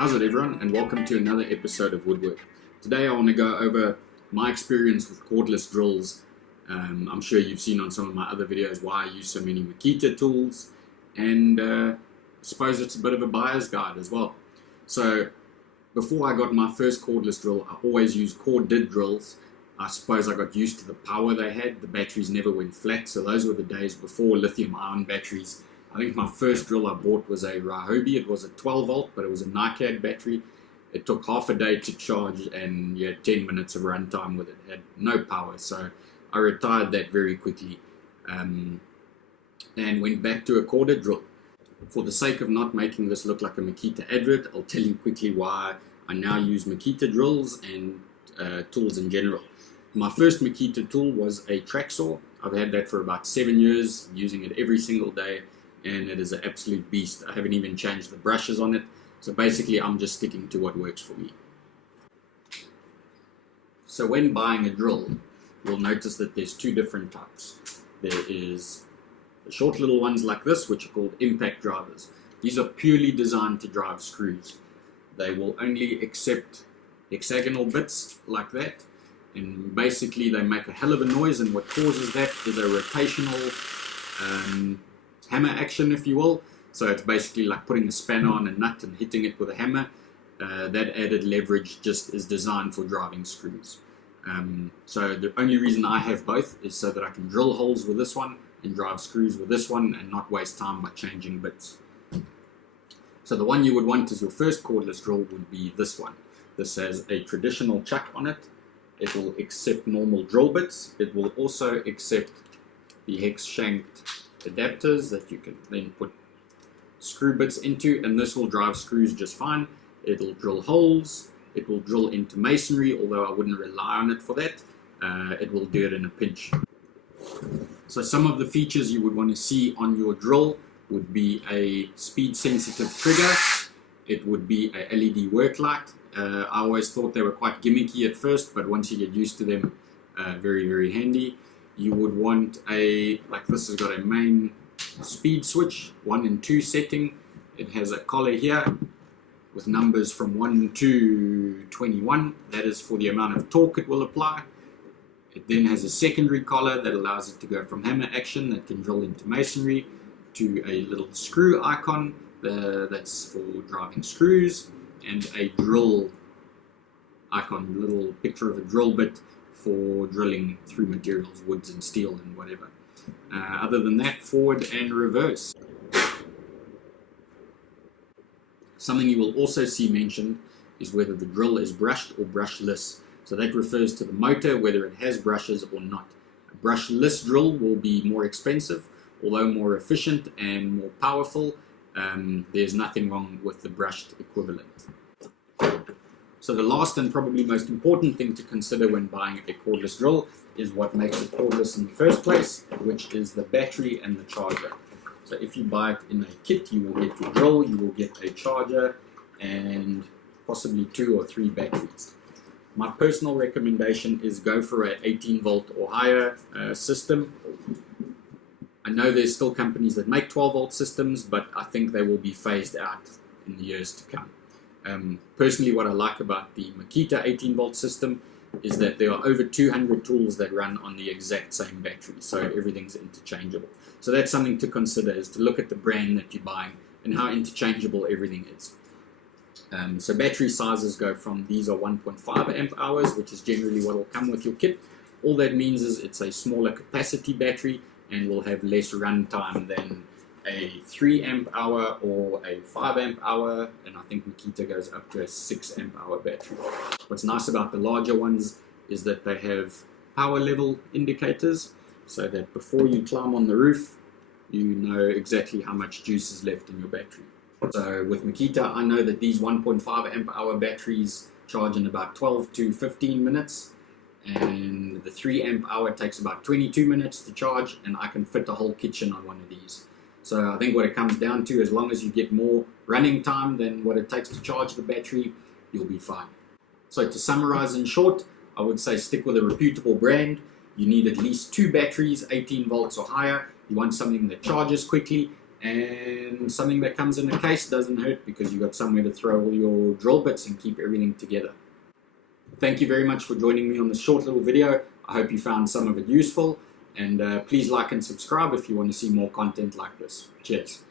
How's it everyone, and welcome to another episode of Woodwork. Today I want to go over my experience with cordless drills. I'm sure you've seen on some of my other videos why I use so many Makita tools, and I suppose it's a bit of a buyer's guide as well. So before I got my first cordless drill, I always used corded drills. I suppose I got used to the power they had. The batteries never went flat, so those were the days before lithium-ion batteries. I think my first drill I bought was a Ryobi. It was a 12 volt, but it was a NiCad battery. It took half a day to charge, and you had 10 minutes of runtime with it. It had no power, so I retired that very quickly and went back to a corded drill. For the sake of not making this look like a Makita advert, I'll tell you quickly why I now use Makita drills and tools in general. My first Makita tool was a track saw. I've had that for about 7 years, using it every single day, and it is an absolute beast. I haven't even changed the brushes on it, so basically I'm just sticking to what works for me. So when buying a drill, you'll notice that there's two different types. There is the short little ones like this, which are called impact drivers. These are purely designed to drive screws. They will only accept hexagonal bits like that, and basically they make a hell of a noise, and what causes that is a rotational hammer action, if you will. So it's basically like putting a spanner on a nut and hitting it with a hammer. That added leverage just is designed for driving screws. So the only reason I have both is so that I can drill holes with this one and drive screws with this one and not waste time by changing bits. So the one you would want as your first cordless drill would be this one. This has a traditional chuck on it. It will accept normal drill bits. It will also accept the hex shanked adapters that you can then put screw bits into, and this will drive screws just fine. It'll drill holes. It will drill into masonry, although I wouldn't rely on it for that. It will do it in a pinch. So some of the features you would want to see on your drill would be a speed sensitive trigger. It would be a LED work light. I always thought they were quite gimmicky at first, but once you get used to them, very, very handy. You would want like this has got a main speed switch, 1 and 2 setting. It has a collar here with numbers from 1 to 21. That is for the amount of torque it will apply. It then has a secondary collar that allows it to go from hammer action that can drill into masonry to a little screw icon that's for driving screws, and a drill icon, little picture of a drill bit for drilling through materials, woods and steel and whatever. Other than that, forward and reverse. Something you will also see mentioned is whether the drill is brushed or brushless. So that refers to the motor, whether it has brushes or not. A brushless drill will be more expensive, although more efficient and more powerful. There's nothing wrong with the brushed equivalent. So the last and probably most important thing to consider when buying a cordless drill is what makes it cordless in the first place, which is the battery and the charger. So if you buy it in a kit, you will get your drill, you will get a charger, and possibly 2 or 3 batteries. My personal recommendation is go for an 18 volt or higher system. I know there's still companies that make 12 volt systems, but I think they will be phased out in the years to come. Personally, what I like about the Makita 18 volt system is that there are over 200 tools that run on the exact same battery, so everything's interchangeable. So that's something to consider, is to look at the brand that you're buying and how interchangeable everything is. So battery sizes go from, these are 1.5 amp hours, which is generally what will come with your kit. All that means is it's a smaller capacity battery and will have less run time than a 3 amp hour or a 5 amp hour, and I think Makita goes up to a 6 amp hour battery. What's nice about the larger ones is that they have power level indicators, so that before you climb on the roof, you know exactly how much juice is left in your battery. So with Makita, I know that these 1.5 amp hour batteries charge in about 12 to 15 minutes, and the 3 amp hour takes about 22 minutes to charge, and I can fit a whole kitchen on one of these. So I think what it comes down to, as long as you get more running time than what it takes to charge the battery, you'll be fine. So to summarize in short, I would say stick with a reputable brand. You need at least 2 batteries, 18 volts or higher. You want something that charges quickly, and something that comes in a case doesn't hurt because you've got somewhere to throw all your drill bits and keep everything together. Thank you very much for joining me on this short little video. I hope you found some of it useful, and please like and subscribe if you want to see more content like this. Cheers.